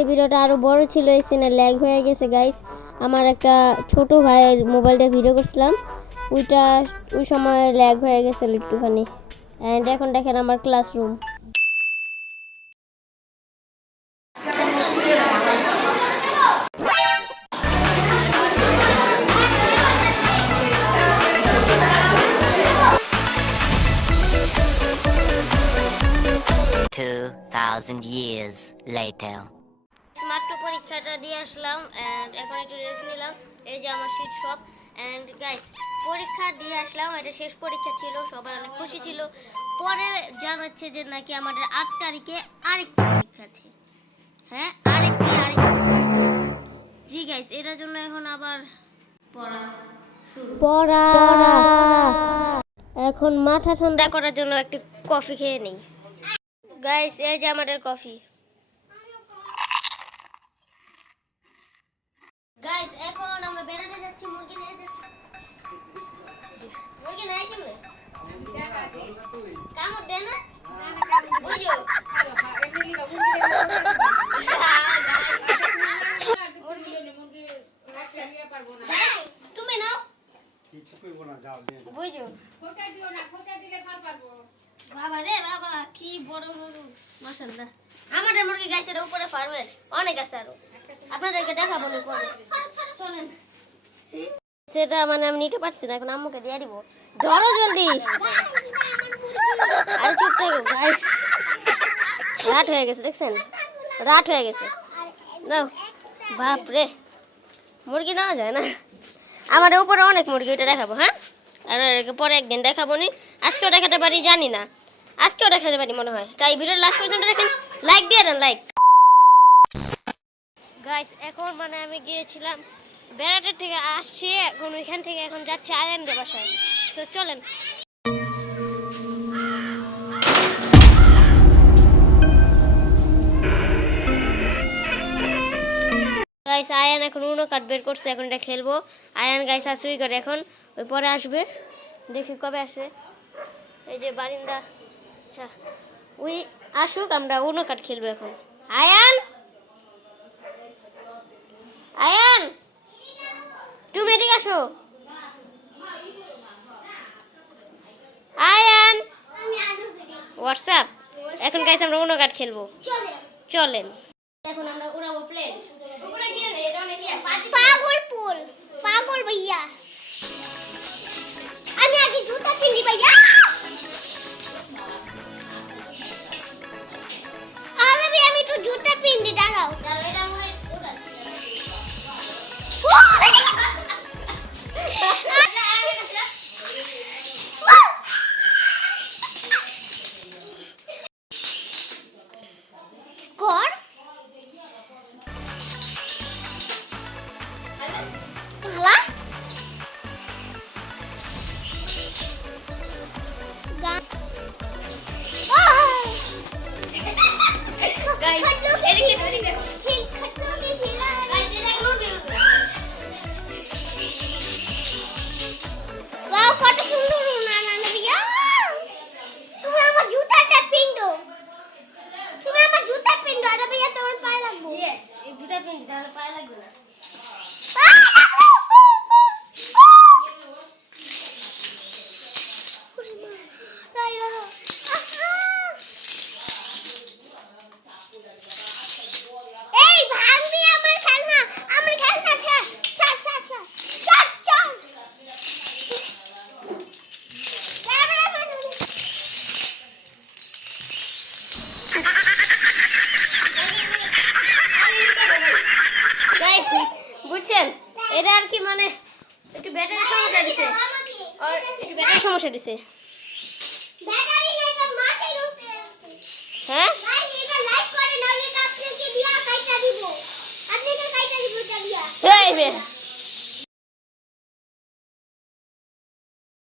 এই ভিডিওটা আরও বড় ছিল, এই সিনে ল্যাগ হয়ে গেছে গাইস আমার একটা ছোট ভাইয়ের মোবাইলটা ভিডিও করছিলাম। ওইটা ওই সময় ল্যাগ হয়ে গেছিল একটুখানি। অ্যান্ড এখন দেখেন আমার ক্লাসরুম thousand years later. মাত্র পরীক্ষাটা দিয়ে আসলাম অ্যান্ড এখন একটু রেস্ট নিলাম। এই যে আমার শীত সব। অ্যান্ড গাইস পরীক্ষা দিয়ে আসলাম। এটা শেষ পরীক্ষা ছিল সবাই অনেক খুশি ছিল। পরে জানাচ্ছে যে নাকি আমাদের আট তারিখে আরেকটা পরীক্ষা আছে। হ্যাঁ আরেকটি আরেকটি জি গাইস এটার জন্য এখন আবার পড়া পড়া। এখন মাথা ঠান্ডা করার জন্য একটি কফি খেয়ে নেই। গাইস এই যে আমাদের কফি। গাইস এখন আমরা বেড়াতে যাচ্ছি, মুরগি নিয়ে যাচ্ছি। মুরগি নাই কিনলে? কামড় না। তুমি নাও। বাবা রে বাবা, কি মাশাআল্লাহ। আমাদের মুরগি গাছের উপরে পারবে, অনেক আছে আরও আপনাদেরকে দেখাবো না পরে চলেন সেটা মানে আমি নিতে পারছি না, এখন আম্মুকে দিয়ে দিব। ধরো জলদি। আর চুপ থাকো গাইস রাত হয়ে গেছে, দেখছেন? রাত হয়ে গেছে। নাও বাপ রে মুরগি নেওয়া যায় না। আমাদের উপরে অনেক মুরগি ওটা দেখাবো হ্যাঁ? আর পরে একদিন দেখাবো নি। আজকেও দেখাতে পারি, জানি না। আজকেও দেখাতে পারি মনে হয়। তাই ভিডিওর লাস্ট পর্যন্ত দেখেন। লাইক দিয়ে দেন লাইক গাইস এখন মানে আমি গিয়েছিলাম বেড়াতে থেকে আসছি, এখন ওইখান থেকে এখন যাচ্ছি আয়ানদের বাসায়। তো চলেন। গাইস আয়ান এখন উনো কাঠ বের করছে, এখন এটা খেলব। আয়ান গাইস আসুই করে এখন ওই পরে আসবে। দেখি কবে আসে। এই যে বারিন্দা আচ্ছা। ওই আসুক, আমরা উনো কাঠ খেলব এখন। আয়ান তুমি এদিকে আসো আয়ান হোয়াটসঅ্যাপ এখন গাইস আমরা উনো কার্ড খেলব। চলেন। এখন আমরা উড়াবো প্লেন উপরে গিয়ে পাগল পুল পাগল ভাইয়া। বুঝছেন? এটা আর কি মানে একটু ব্যাটারি সমস্যা দিছে। একটু ব্যাটারি সমস্যা দিছে। হ্যাঁ? এই